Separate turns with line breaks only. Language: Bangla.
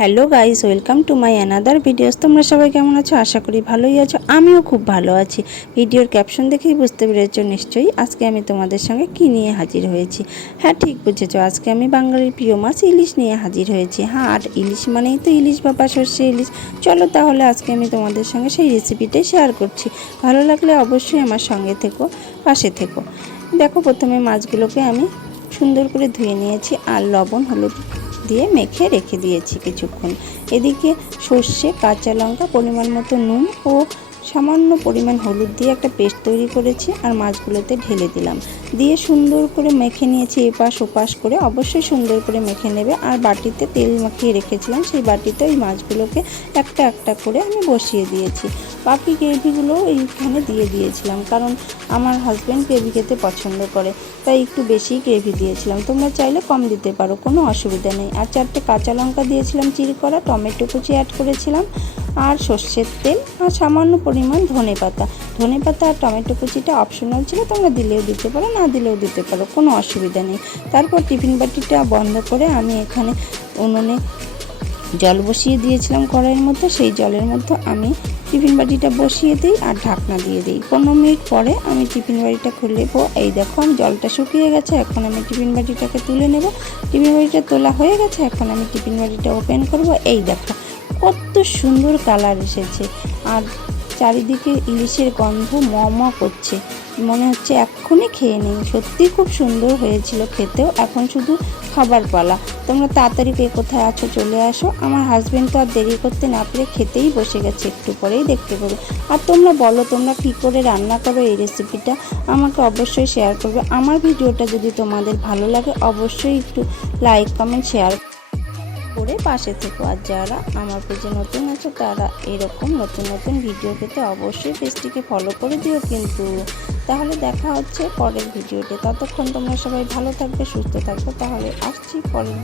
Hello guys, welcome to my another videos. তোমরা সবাই কেমন আছো? আশা করি ভালোই আছো। আমিও খুব ভালো আছি। ভিডিওর ক্যাপশন দেখেই বুঝতে পেরেছ নিশ্চয়ই আজকে আমি তোমাদের সঙ্গে কি নিয়ে হাজির হয়েছি। হ্যাঁ ঠিক বুঝেছ, আজকে আমি বাঙালির প্রিয় মাছ ইলিশ নিয়ে হাজির হয়েছি। হ্যাঁ আর ইলিশ মানেই তো ইলিশ বাবা সর্ষে ইলিশ। চলো তাহলে আজকে আমি তোমাদের সঙ্গে সেই রেসিপিটাই শেয়ার করছি। ভালো লাগলে অবশ্যই আমার সঙ্গে থেকো, পাশে থেকো। দেখো, প্রথমে মাছগুলোকে আমি সুন্দর করে ধুয়ে নিয়েছি, আর লবণ, হলুদ দিয়ে মেখে রেখে দিয়েছি কিছুক্ষণ। এদিকে সর্ষে কাঁচা লঙ্কা পরিমাণ মতো নুন ও সামান্য পরিমাণ হলুদ দিয়ে একটা পেস্ট তৈরি করেছি আর মাছগুলোতে ঢেলে দিলাম। দিয়ে সুন্দর করে মেখে নিয়েছি এপাশ ওপাশ করে। অবশ্যই সুন্দর করে মেখে নেবে। আর বাটিতে তেল মাখিয়ে রেখেছিলাম। সেই বাটিতে ওই মাছগুলোকে একটা একটা করে আমি বসিয়ে দিয়েছি। বাকি গ্রেভিগুলো এইখানে দিয়ে দিয়েছিলাম। কারণ আমার হাজব্যান্ড গ্রেভি খেতে পছন্দ করে। তাই একটু বেশি গ্রেভি দিয়েছিলাম। তোমরা চাইলে কম দিতে পারো। কোনো অসুবিধা নেই। আর চারটে কাঁচা লঙ্কা দিয়েছিলাম চির করা, টমেটো কুচি অ্যাড করেছিলাম। আর সর্ষের তেল আর সামান্য পরিমাণ ধনে পাতা। ধনে পাতা আর টমেটো কুচিটা অপশনাল ছিল, তোমরা দিলেও দিতে পারো, না দিলেও দিতে পারো, কোনো অসুবিধা নেই। তারপর টিফিন বাটিটা বন্ধ করে আমি এখানে উনুনে জল বসিয়ে দিয়েছিলাম কড়াইয়ের মধ্যে, সেই জলের মধ্যে আমি টিফিন বাটিটা বসিয়ে দিই আর ঢাকনা দিয়ে দিই। পনেরো মিনিট পরে আমি টিফিন বাটিটা খুলে নেব। এই দেখো, আমি জলটা শুকিয়ে গেছে, এখন আমি টিফিন বাটিটাকে তুলে নেব। টিফিন বাটিটা তোলা হয়ে গেছে, এখন আমি টিফিন বাটিটা ওপেন করব। এই দেখো কত সুন্দর কালার এসেছে। আর চারিদিকে ইলিশের গন্ধ ম করছে। মনে হচ্ছে এক্ষুনি খেয়ে নিই। সত্যি খুব সুন্দর হয়েছিল খেতেও। এখন শুধু খাবার পালা। তোমরা তাড়াতাড়ি কে কোথায় আছো চলে আসো। আমার হাজবেন্ড তো আর দেরি করতে না পেরে খেতেই বসে গেছে। একটু পরেই দেখতে পাবে। আর তোমরা বলো, তোমরা কী করে রান্না করো এই রেসিপিটা আমাকে অবশ্যই শেয়ার করবে। আমার ভিডিওটা যদি তোমাদের ভালো লাগে, অবশ্যই একটু লাইক কমেন্ট শেয়ার পাশে থেকো। আর যারা আমার পেজে নতুন আছে, তারা এরকম নতুন নতুন ভিডিও পেতে অবশ্যই পেজটিকে ফলো করে দিও কিন্তু। তাহলে দেখা হচ্ছে পরের ভিডিওতে ততক্ষণ তোমরা সবাই ভালো থাকবে, সুস্থ থাকবে। তাহলে আসছি পরের